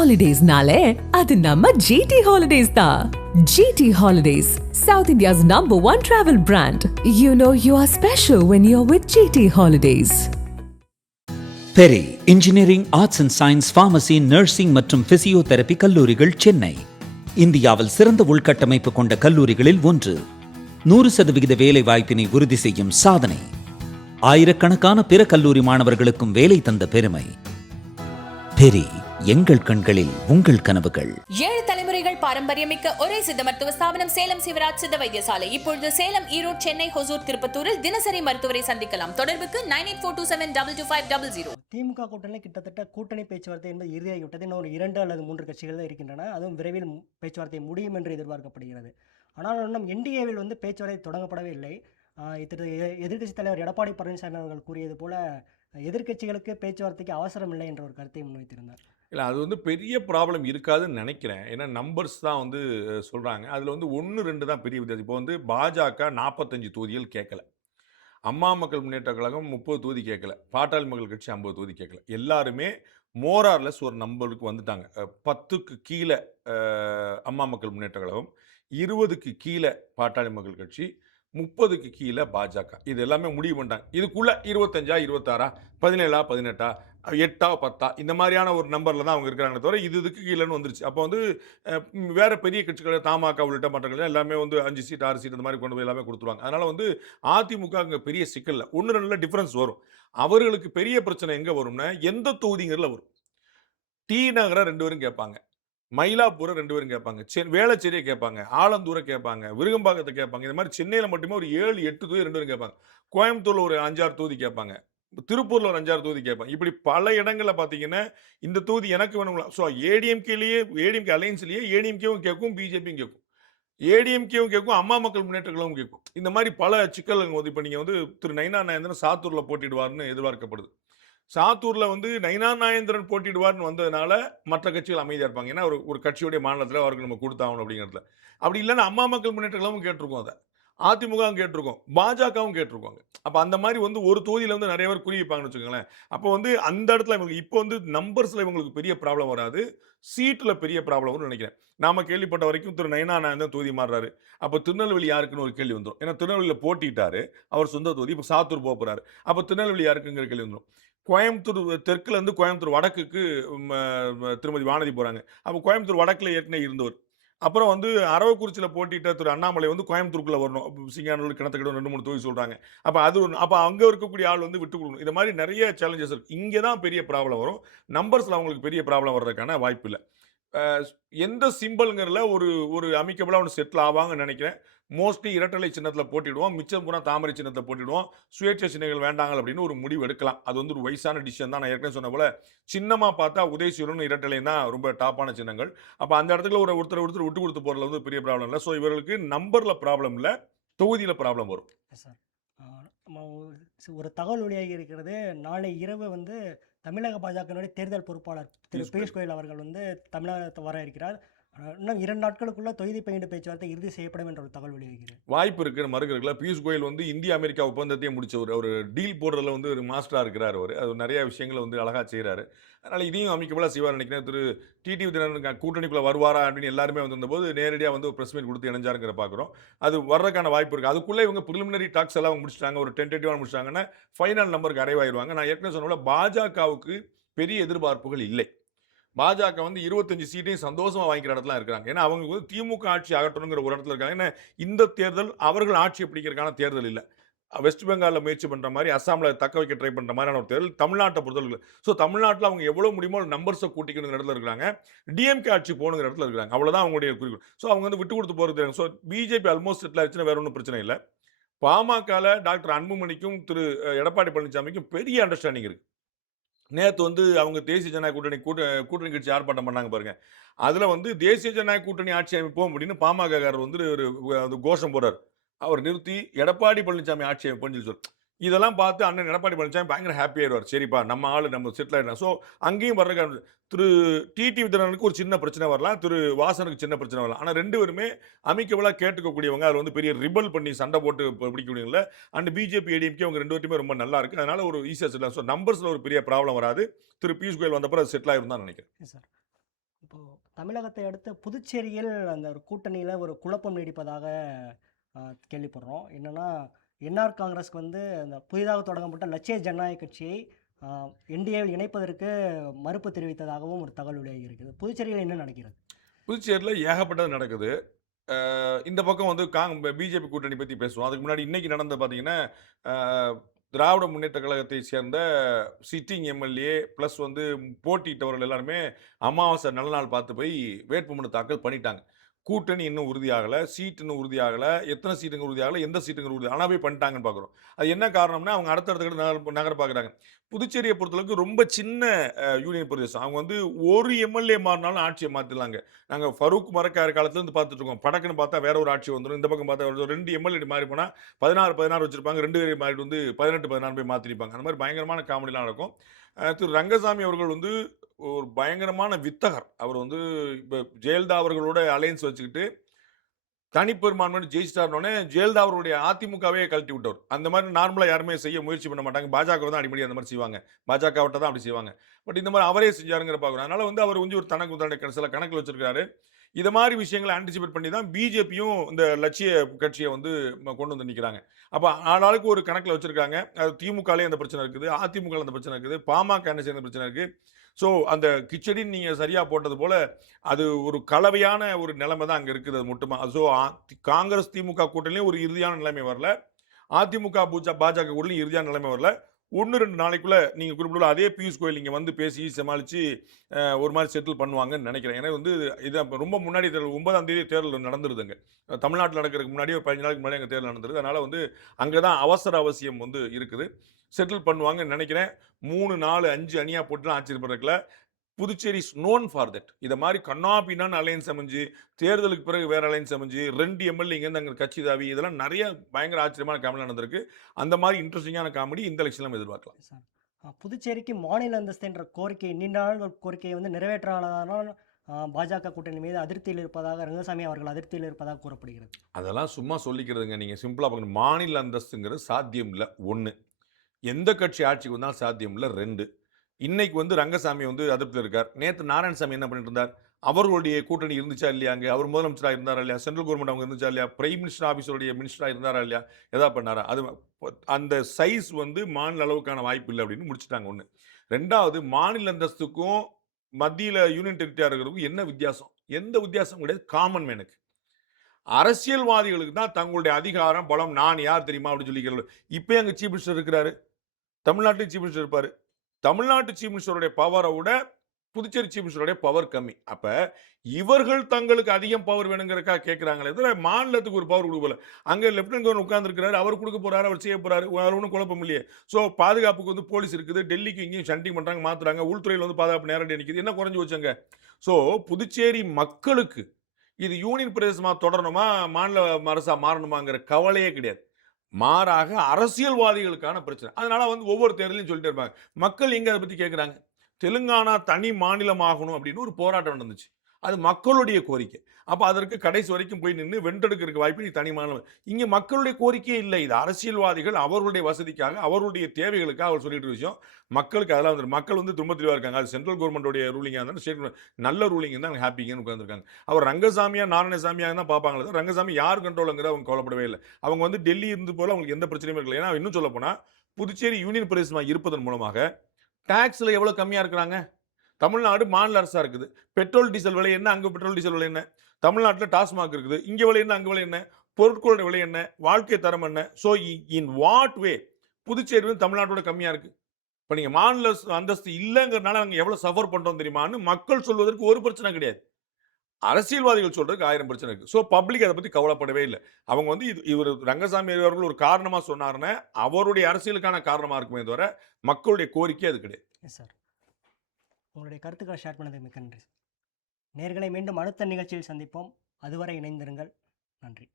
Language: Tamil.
Holidays-nale, adu namma GT Holidays da. GT Holidays, South India's #1 travel brand. You know you are special when you're with GT Holidays. Peri engineering, arts and science, pharmacy, nursing மற்றும் பிசியோதெரபி கல்லூரிகள் சென்னை இந்தியாவில் சிறந்த உள்கட்டமைப்பு கொண்ட கல்லூரிகளில் ஒன்று. 100% வேலை வாய்ப்பினை உறுதி செய்யும் சாதனை. ஆயிரக்கணக்கான பிற கல்லூரி மாணவர்களுக்கும் வேலை தந்த பெருமை. பெரி, எங்கள் கண்களில் உங்கள் கனவுகள். 7 தலைமுறைகள் பாரம்பரியமிக்க ஒரே சித்த மருத்துவ ஸ்தாபனம் சேலம் சிவராஜ் சித்த வைத்தியசாலை. இப்பொழுது சேலம், ஈரோடு, சென்னை, ஹொசூர், திருப்பத்தூரில் தினசரி மருத்துவரை சந்திக்கலாம். தொடர்புக்கு 9842722500. திமுக கூட்டணியில் கிட்டத்தட்ட கூட்டணி பேச்சுவார்த்தை என்பது இறுதியாகிவிட்டது. இன்னும் ஒரு 2 அல்லது 3 கட்சிகள் தான் இருக்கின்றன. அதுவும் விரைவில் பேச்சுவார்த்தை முடியும் என்று எதிர்பார்க்கப்படுகிறது. ஆனால் இன்னும் என்டிஏவில் பேச்சுவார்த்தை தொடங்கப்படவே இல்லை. எதிர்க்கட்சித் தலைவர் எடப்பாடி பழனிசாமி அவர்கள் கூறியது போல எதிர்க்கட்சிகளுக்கு பேச்சுவார்த்தைக்கு அவசரம் இல்லை என்ற ஒரு கருத்தை முன்வைத்திருந்தார். இல்லை, அது பெரிய ப்ராப்ளம் இருக்காதுன்னு நினைக்கிறேன். ஏன்னா நம்பர்ஸ் தான் சொல்கிறாங்க. அதில் 1, 2 தான் பெரிய வித்தியாசம். இப்போ பாஜக 45 தொகுதிகள் கேட்கல, அம்மா மக்கள் முன்னேற்ற கழகம் 30 தொகுதி கேட்கல, பாட்டாளி மக்கள் கட்சி 50 தொகுதி கேட்கல. எல்லாருமே மோரார்லெஸ் ஒரு நம்பருக்கு வந்துட்டாங்க. 10க்கு கீழே அம்மா மக்கள் முன்னேற்ற கழகம், 20க்கு கீழே பாட்டாளி மக்கள் கட்சி, 30க்கு கீழே பாஜக. இது எல்லாமே முடிவு பண்ணிட்டாங்க. இதுக்குள்ள 25, 26, 17, 18, 8, 10 இந்த மாதிரியான ஒரு நம்பரில் தான் அவங்க இருக்கிறாங்க தவிர இதுக்கு கீழேன்னு வந்துருச்சு. அப்போ வேற பெரிய கட்சிகள் தமாக உள்ளிட்ட மற்றவர்கள் எல்லாமே 5 சீட் 6 சீட் இந்த மாதிரி கொண்டு போய் எல்லாமே கொடுத்துருவாங்க. அதனால அதிமுக அங்கே பெரிய சிக்கல்ல 1-2 டிஃபரன்ஸ் வரும். அவர்களுக்கு பெரிய பிரச்சனை எங்கே வரும்னா எந்த தொகுதிங்கிறதுல வரும். டி நகரை 2 பேரும் கேட்பாங்க, மயிலாப்பூரை 2 பேரும் கேட்பாங்க, வேளச்சேரியை கேட்பாங்க, ஆலந்தூரை கேட்பாங்க, விருகம்பாக்கத்தை கேட்பாங்க. இந்த மாதிரி சென்னையில் மட்டுமே ஒரு 7-8 தொகுதி 2 பேரும் கேட்பாங்க. கோயம்புத்தூரில் ஒரு 5-6 தொகுதி கேட்பாங்க, திருப்பூரில் ஒரு 5-6 தொகுதி கேட்பாங்க. இப்படி பல இடங்களில் பார்த்தீங்கன்னா இந்த தொகுதி எனக்கு வேணுங்களா. ஸோ ஏடிஎம்கே அலையன்ஸ்லேயே ஏடிஎம்கேவும் கேட்கும், பிஜேபியும் கேட்கும், ஏடிஎம்கேவும் கேட்கும், அம்மா மக்கள் முன்னேற்ற கழகமும் கேட்கும். இந்த மாதிரி பல சிக்கல்கள் இப்போ நீங்கள் திரு நயினா நாகேந்திரன் சாத்தூரில் போட்டிடுவார்னு எதிர்பார்க்கப்படுது. சாத்தூரில் நயினா நாகேந்திரன் போட்டிடுவார்னு வந்ததுனால மற்ற கட்சிகள் அமைதியாக இருப்பாங்க. ஏன்னா ஒரு கட்சியுடைய மாநிலத்தில் அவருக்கு நம்ம கொடுத்தாகணும் அப்படிங்கிறதுல. அப்படி இல்லைன்னா அம்மா மக்கள் முன்னேற்ற கழகமும் கேட்டிருக்கோம், அதை அதிமுகவும் கேட்டிருக்கோம், பாஜகவும் கேட்டிருக்காங்க. அப்போ அந்த மாதிரி ஒரு தொகுதியில் நிறைய பேர் குறிப்பாங்கன்னு வச்சுக்கோங்களேன். அப்போ அந்த இடத்துல இவங்களுக்கு இப்போ நம்பர்ஸில் இவங்களுக்கு பெரிய ப்ராப்ளம் வராது, சீட்டில் பெரிய ப்ராப்ளம் வரும்னு நினைக்கிறேன். நாம கேள்விப்பட்ட வரைக்கும் திரு நயினா நாகேந்திரன் தொகுதி மாறுறாரு. அப்போ திருநெல்வேலி யாருக்குன்னு ஒரு கேள்வி வந்துடும். ஏன்னா திருநெல்வேலியில் போட்டிட்டாரு, அவர் சொந்த தொகுதி. இப்போ சாத்தூர் போக போறாரு, அப்போ திருநெல்வேலி யாருக்குங்கிற கேள்வி வந்துடும். கோயம்புத்தூர் தெற்குலேருந்து கோயம்புத்தூர் வடக்குக்கு திருமதி வானதி போகிறாங்க. அப்போ கோயம்புத்தூர் வடக்கில் ஏற்கனவே இருந்தவர். அப்புறம் அரவக்குறிச்சியில் போட்டிட்ட திரு அண்ணாமலை கோயம்புத்தூருக்குள்ளே வரணும். சிங்கானூர், கிணத்துக்கிட்ட 2-3 தொகுதி சொல்கிறாங்க. அப்போ அது அப்போ அங்கே இருக்கக்கூடிய ஆள் விட்டு கொடுக்கணும். இந்த மாதிரி நிறைய சேலஞ்சஸ் இருக்குது. இங்கே தான் பெரிய ப்ராப்ளம் வரும். நம்பர்ஸில் அவங்களுக்கு பெரிய ப்ராப்ளம் வர்றதுக்கான வாய்ப்பு இல்லை. எந்த சிம்பிள்ங்கிறதுல ஒரு அமிக்கபிளாக செட்டில் ஆவாங்கன்னு நினைக்கிறேன். மோஸ்ட்லி இரட்டலை சின்னத்தில் போட்டிடுவோம், மிச்சம் பூரா தாமரை சின்னத்தை போட்டிடுவோம், சுயேட்சை சின்னங்கள் வேண்டாங்க அப்படின்னு ஒரு முடிவு எடுக்கலாம். அது ஒரு வயசான டிசிஷன் தான். நான் ஏற்கனவே சொன்ன போல சின்னமாக பார்த்தா உதயசூரன், இரட்டலை தான் ரொம்ப டாப்பான சின்னங்கள். அப்போ அந்த இடத்துல ஒருத்தர் விட்டு கொடுத்து போகிறதுல பெரிய ப்ராப்ளம் இல்லை. ஸோ இவர்களுக்கு நம்பரில் ப்ராப்ளம் இல்லை, தொகுதியில் ப்ராப்ளம் வரும். சார், ஒரு தகவல் வெளியாகி இருக்கிறது. நாளை இரவு தமிழக பாஜகவினுடைய தேர்தல் பொறுப்பாளர் திரு பியூஷ் கோயல் அவர்கள் தமிழகத்தை வர இருக்கிறார். இன்னும் 2 நாட்களுக்குள்ள தொகுதி பங்கீடு பேச்சுவார்த்தை இறுதி செய்யப்படும் என்ற ஒரு தகவல் வெளியாகிறது. வாய்ப்பு இருக்குன்னு மறுக்கிறதுல பியூஷ் கோயல் இந்திய அமெரிக்கா ஒப்பந்தத்தையும் முடிச்சவர். ஒரு டீல் போடுறதுல ஒரு மாஸ்டராக இருக்கிறார். அது நிறைய விஷயங்களை அழகாக செய்கிறாரு. அதனால் இதையும் அமைக்கப்படாக செய்வார் நினைக்கிறேன். திரு டிடிவி தினகரன் கூட்டணிக்குள்ளே வருவாரா அப்படின்னு எல்லாருமே வந்திருந்தபோது நேரடியாக ஒரு ப்ரெஸ் மீட் கொடுத்து இணைஞ்சாருங்கிற பார்க்குறோம். அது வர்றதுக்கான வாய்ப்பு இருக்குது. அதுக்குள்ளே இவங்க ப்ரிலிமினரி டாக்ஸ் எல்லாம் முடிச்சிட்டாங்க, ஒரு டென்டேட்டிவாக முடிச்சிட்டாங்கன்னா ஃபைனல் நம்பருக்கு அரைவாயிருவாங்க. நான் ஏற்கனவே சொன்ன பாஜகவுக்கு பெரிய எதிர்பார்ப்புகள் இல்லை. பாஜக 25 சீட்டையும் சந்தோஷமா வாங்கிக்கிற இடத்துல இருக்கிறாங்க. ஏன்னா அவங்க திமுக ஆட்சி அகற்றணுங்கிற ஒரு இடத்துல இருக்காங்க. ஏன்னா இந்த தேர்தல் அவர்கள் ஆட்சியை பிடிக்கிறதுக்கான தேர்தல் இல்லை. வெஸ்ட் பெங்காலில் முயற்சி பண்ணுற மாதிரி, அஸ்ஸாமில் தக்க வைக்க ட்ரை பண்ணுற மாதிரியான ஒரு தேர்தல் தமிழ்நாட்டை பொறுத்தவரை. ஸோ தமிழ்நாட்டில் அவங்க எவ்வளோ முடியுமோ நம்பர்ஸை கூட்டிக்கணுங்கிற இடத்துல இருக்கிறாங்க. டிஎம்கே ஆட்சி போகணுங்கிற இடத்துல இருக்கிறாங்க. அவ்வளோதான் அவங்களுடைய குறிக்கோள். ஸோ அவங்க விட்டு கொடுத்து போகிறது. ஸோ பிஜேபி ஆல்மோஸ்ட் செட்டில் ஆச்சுன்னா வேற ஒன்றும் பிரச்சனை இல்லை. பாமகவில் டாக்டர் அன்புமணிக்கும் திரு எடப்பாடி பழனிசாமிக்கும் பெரிய அண்டர்ஸ்டாண்டிங் இருக்குது. நேற்று அவங்க தேசிய ஜனநாயக கூட்டணி கட்சி ஆர்ப்பாட்டம் பண்ணாங்க பாருங்க. அதில் தேசிய ஜனநாயக கூட்டணி ஆட்சி அமைப்போம் அப்படின்னு பாமக ஒரு கோஷம் போடுறார். அவர் நிறுத்தி எடப்பாடி பழனிசாமி ஆட்சி அமைப்புன்னு சொல்லி இதெல்லாம் பார்த்து அண்ணன் எடப்பாடி பழனிசாமி பயங்கர ஹாப்பி ஆயிடுவார். சரிப்பா, நம்ம ஆளு நம்ம செட்டில் ஆகிடலாம். ஸோ அங்கேயும் வர்ற திரு டிடிவி தினகரனுக்கு ஒரு சின்ன பிரச்சனை வரலாம், திரு வாசனுக்கு சின்ன பிரச்சனை வரலாம். ஆனால் 2 பேருமே அமைக்கவளாக கேட்டுக்கக்கூடியவங்க. அதில் பெரிய ரிபல் பண்ணி சண்டை போட்டு பிடிக்கக்கூடியவங்கள. அண்ட் பிஜேபி ஏடிஎம்கே அவங்க 2 பேருமே ரொம்ப நல்லா இருக்குது. அதனால ஒரு ஈஸியாக செட்டில். ஸோ நம்பர்ஸில் ஒரு பெரிய ப்ராப்ளம் வராது. திரு பியூஷ் கோயல் வந்தப்போ அது செட்டில் ஆகிரும் தான் நினைக்கிறேன். சார், இப்போது தமிழகத்தை அடுத்து புதுச்சேரியில் அந்த ஒரு கூட்டணியில் ஒரு குழப்பம் நீடிப்பதாக கேள்விப்படுறோம். என்னென்னா என்ஆர் காங்கிரஸ்க்கு வந்து அந்த புதிதாக தொடங்கப்பட்ட லட்சிய ஜனநாயக கட்சியை என்டிஏவில் இணைப்பதற்கு மறுப்பு தெரிவித்ததாகவும் ஒரு தகவல் வெளியாகி இருக்குது. புதுச்சேரியில் என்ன நடக்கிறது? புதுச்சேரியில் ஏகப்பட்டது நடக்குது. இந்த பக்கம் வந்து பிஜேபி கூட்டணி பற்றி பேசுவோம். அதுக்கு முன்னாடி இன்னைக்கு நடந்த பார்த்தீங்கன்னா திராவிட முன்னேற்ற கழகத்தை சேர்ந்த சிட்டிங் எம்எல்ஏ ப்ளஸ் வந்து போட்டியிட்டவர்கள் எல்லாருமே அமாவாசை நல்ல நாள் பார்த்து போய் வேட்புமனு தாக்கல் பண்ணிட்டாங்க. கூட்டணி இன்னும் உறுதியாகலை, சீட் இன்னும் உறுதியாகலை, எத்தனை சீட்டுங்க உறுதியாகலை, எந்த சீட்டுங்க உறுதி ஆனால் போய் பண்ணிட்டாங்கன்னு பார்க்குறோம். அது என்ன காரணம்னா அவங்க அடுத்தடுத்த நகர பார்க்குறாங்க. புதுச்சேரியை பொறுத்தளவுக்கு ரொம்ப சின்ன யூனியன் பிரதேசம். அவங்க வந்து ஒரு எம்எல்ஏ மாறினாலும் ஆட்சியை மாற்றிடலாங்க. நாங்கள் ஃபரூக் மரக்கார் காலத்துலேருந்து பார்த்துட்டு இருக்கோம். படக்குன்னு பார்த்தா வேற ஒரு ஆட்சி வந்துடும். இந்த பக்கம் பார்த்தா 2 எம்எல்ஏ மாறி போனால் 16 வச்சிருப்பாங்க, 2 பேர் மாறிட்டு வந்து 18 போய் மாற்றிருப்பாங்க. அந்த மாதிரி பயங்கரமான காமெடிலாம் நடக்கும். திரு ரங்கசாமி அவர்கள் வந்து ஒரு பயங்கரமான வித்தகர். அவர் வந்து இப்போ ஜெயலலிதா அவர்களோட அலையன்ஸ் வச்சுக்கிட்டு தனிப்பெரும்பான்மை ஜெயிச்சிட்டாருனோடனே ஜெயலலிதா அவருடைய அதிமுகவே கழட்டி விட்டவர். அந்த மாதிரி நார்மலாக யாருமே செய்ய முயற்சி பண்ண மாட்டாங்க. பாஜக தான் அடிப்படை அந்த மாதிரி செய்வாங்க. பாஜகவிட்ட தான் அப்படி செய்வாங்க. பட் இந்த மாதிரி அவரே செஞ்சாருங்கிற பார்க்குறோம். அதனால வந்து அவர் வந்து ஒரு தனக்கு சில கணக்கில் வச்சிருக்காரு. இது மாதிரி விஷயங்களை ஆன்டிசிபேட் பண்ணி தான் பிஜேபியும் இந்த லட்சிய கட்சியை வந்து கொண்டு வந்து நிற்கிறாங்க. அப்போ ஆளாளுக்கு ஒரு கணக்கில் வச்சிருக்காங்க. அது திமுகலே அந்த பிரச்சனை இருக்குது, அதிமுக அந்த பிரச்சனை இருக்குது, பாமக என்ன சேர்ந்த பிரச்சனை இருக்குது. ஸோ அந்த கிச்சடின்னு நீங்கள் சரியாக போட்டது போல் அது ஒரு கலவையான ஒரு நிலைமை தான் அங்கே இருக்குது. அது மட்டுமா ஸோ காங்கிரஸ் திமுக கூட்டணியும் ஒரு இறுதியான நிலைமை வரல, அதிமுக பாஜக கூட்டணியும் இறுதியான நிலைமை வரல. 1-2 நாளைக்குள்ள நீங்கள் குறிப்பிட்ட அதே பியூஷ் கோயல் இங்கே வந்து பேசி சமாளித்து ஒரு மாதிரி செட்டில் பண்ணுவாங்கன்னு நினைக்கிறேன். ஏன்னா வந்து இது ரொம்ப முன்னாடி தேர்தல் 9ஆம் தேதி தேர்தல் நடந்துருதுங்க. தமிழ்நாட்டில் நடக்கிறதுக்கு முன்னாடி ஒரு 15 நாளைக்கு முன்னாடி அங்கே தேர்தல் நடந்துருது. அதனால் வந்து அங்கே தான் அவசியம் வந்து இருக்குது. செட்டில் பண்ணுவாங்கன்னு நினைக்கிறேன். 3, 4, 5 அணியாக போட்டுலாம் ஆச்சரியப்படுறதுல Puducherry is known for that. இதை மாதிரி கண்ணாபின்னான்னு அலையன்ஸ் அமைஞ்சு, தேர்தலுக்கு பிறகு வேற அலையன்ஸ் அமைஞ்சு, 2 எம்எல்ஏ இங்கேருந்து அங்கே கட்சி தாவி, இதெல்லாம் நிறைய பயங்கர ஆச்சரியமான காமெடி நடந்திருக்கு. அந்த மாதிரி இன்ட்ரெஸ்டிங்கான காமெடி இந்த எலெக்ஷன்ல நம்ம எதிர்பார்க்கலாம். சார், புதுச்சேரிக்கு மாநில அந்தஸ்து என்ற கோரிக்கை நீண்ட நாள் கோரிக்கையை வந்து நிறைவேற்றாததால் பாஜக கூட்டணி மீது அதிருப்தியில் இருப்பதாக ரங்கசாமி அவர்கள் அதிருப்தியில் இருப்பதாக கூறப்படுகிறது. அதெல்லாம் சும்மா சொல்லிக்கிறதுங்க. நீங்கள் சிம்பிளாக பார்க்கணும். மாநில அந்தஸ்துங்கிறது சாத்தியம் இல்லை. 1, எந்த கட்சி ஆட்சிக்கு வந்தாலும் சாத்தியம் இல்லை. 2, இன்னைக்கு வந்து ரங்கசாமி வந்து அதிருப்தியில் இருக்கார். நேற்று நாராயணசாமி என்ன பண்ணிட்டு இருந்தார்? அவர்களுடைய கூட்டணி இருந்துச்சா இல்லையாங்க? அவர் முதலமைச்சராக இருந்தாரா இல்லையா? சென்ட்ரல் கவர்மெண்ட் அவங்க இருந்துச்சா இல்லையா? பிரைம் மினிஸ்டர் ஆஃபீஸருடைய மினிஸ்டராக இருந்தாரா இல்லையா? எதா பண்ணாரா? அது அந்த சைஸ் வந்து மாநில அளவுக்கான வாய்ப்பு இல்லை அப்படின்னு முடிச்சுட்டாங்க. 1. 2வது, மாநில அந்தஸ்துக்கும் மத்தியில் யூனியன் டெரிட்டரியா இருக்கிறதுக்கும் என்ன வித்தியாசம்? எந்த வித்தியாசம் கிடையாது. காமன் மேனுக்கு அரசியல்வாதிகளுக்கு தான் தங்களுடைய அதிகாரம் பலம், நான் யார் தெரியுமா அப்படின்னு சொல்லிக்கிறது. இப்போ அங்கே சீஃப் மினிஸ்டர் இருக்கிறாரு, தமிழ்நாட்டில் சீஃப் மினிஸ்டர் இருப்பாரு. தமிழ்நாட்டு சீஃப் மினிஸ்டருடைய பவரை விட புதுச்சேரி சீஃப் மினிஸ்டருடைய பவர் கம்மி. அப்ப இவர்கள் தங்களுக்கு அதிகம் பவர் வேணுங்கிறக்காக கேட்கிறாங்களே தவிர மாநிலத்துக்கு ஒரு பவர் கொடுக்கல. அங்க லெப்டினன்ட் கவர்னர் உட்கார்ந்துருக்கிறாரு, அவர் கொடுக்க போறாரு, அவர் செய்ய போறாரு, ஒன்றும் குழப்பம் இல்லையே. ஸோ பாதுகாப்புக்கு வந்து போலீஸ் இருக்குது, டெல்லிக்கு இங்கேயும் ஷண்டிங் பண்றாங்க, மாத்துறாங்க, உள்துறையில் வந்து பாதுகாப்பு நேரடி நிற்குது. என்ன குறைஞ்சு வச்சாங்க? ஸோ புதுச்சேரி மக்களுக்கு இது யூனியன் பிரதேசமா தொடரணுமா, மாநில அரசா மாறணுமாங்கிற கவலையே கிடையாது. மாறாக அரசியல்வாதிகளுக்கான பிரச்சனை. அதனால வந்து ஒவ்வொரு தேர்தலையும் சொல்லிட்டே இருப்பாங்க. மக்கள் எங்க அதை பத்தி கேட்குறாங்க? தெலுங்கானா தனி மாநிலம் ஆகணும் அப்படின்னு ஒரு போராட்டம் நடந்துச்சு. அது மக்களுடைய கோரிக்கை. அப்போ அதற்கு கடைசி வரைக்கும் போய் நின்று வென்றெடுக்கிறதுக்கு வாய்ப்பு நீ தனி மாநிலம். இங்கே மக்களுடைய கோரிக்கையே இல்லை. இது அரசியல்வாதிகள் அவர்களுடைய வசதிக்காக, அவர்களுடைய தேவைகளுக்காக அவர் சொல்லிட்டு விஷயம். மக்களுக்கு அதெல்லாம் வந்து மக்கள் வந்து திரும்ப தெளிவாக இருக்காங்க. அது சென்ட்ரல் கவர்மெண்டோடைய ரூலிங்காக இருந்தாலும் ஸ்டேட் நல்ல ரூலிங் தான் அவங்க ஹாப்பிங்கன்னு உட்காந்துருக்காங்க. அவர் ரங்கசாமியா நாராயணசாமியாக தான் பார்ப்பாங்களே, ரங்கசாமி யார் கண்ட்ரோலுங்கிற அவங்க கவலைப்படவே இல்லை. அவங்க வந்து டெல்லி இருந்து போல அவங்களுக்கு எந்த பிரச்சனையும் இல்லை. ஏன்னா இன்னும் சொல்ல போனால் புதுச்சேரி யூனியன் பிரதேசமாக இருப்பதன் மூலமாக டாக்ஸில் எவ்வளோ கம்மியாக இருக்கிறாங்க. தமிழ்நாடு மாநில அரசாக இருக்குது. பெட்ரோல் டீசல் விலை என்ன, அங்கே பெட்ரோல் டீசல் விலை என்ன? தமிழ்நாட்டில் டாஸ்மாக் இருக்குது, இங்கே விலை என்ன, அங்கே விலை என்ன? பொருட்களோட விலை என்ன? வாழ்க்கை தரம் என்ன? ஸோ இன் வாட் வே புதுச்சேரி வந்து தமிழ்நாட்டோட கம்மியாக இருக்குது. இப்போ நீங்கள் மாநில அந்தஸ்து இல்லைங்கிறதுனால நாங்கள் எவ்வளோ சஃபர் பண்ணுறோம் தெரியுமான்னு மக்கள் சொல்வதற்கு ஒரு பிரச்சனை கிடையாது. அரசியல்வாதிகள் சொல்றதுக்கு 1000 பிரச்சனை இருக்கு. ஸோ பப்ளிக் அதை பற்றி கவலைப்படவே இல்லை. அவங்க வந்து இவர் ரங்கசாமி அவர்கள் ஒரு காரணமாக சொன்னாருன்னா அவருடைய அரசியலுக்கான காரணமாக இருக்குமே தவிர மக்களுடைய கோரிக்கை அது கிடையாது. எஸ் சார், உங்களுடைய கருத்துக்களை ஷேர் பண்ணதுக்கு மிக்க நன்றி. நேர்களை மீண்டும் அடுத்த நிகழ்ச்சியில் சந்திப்போம். அதுவரை இணைந்திருங்கள். நன்றி.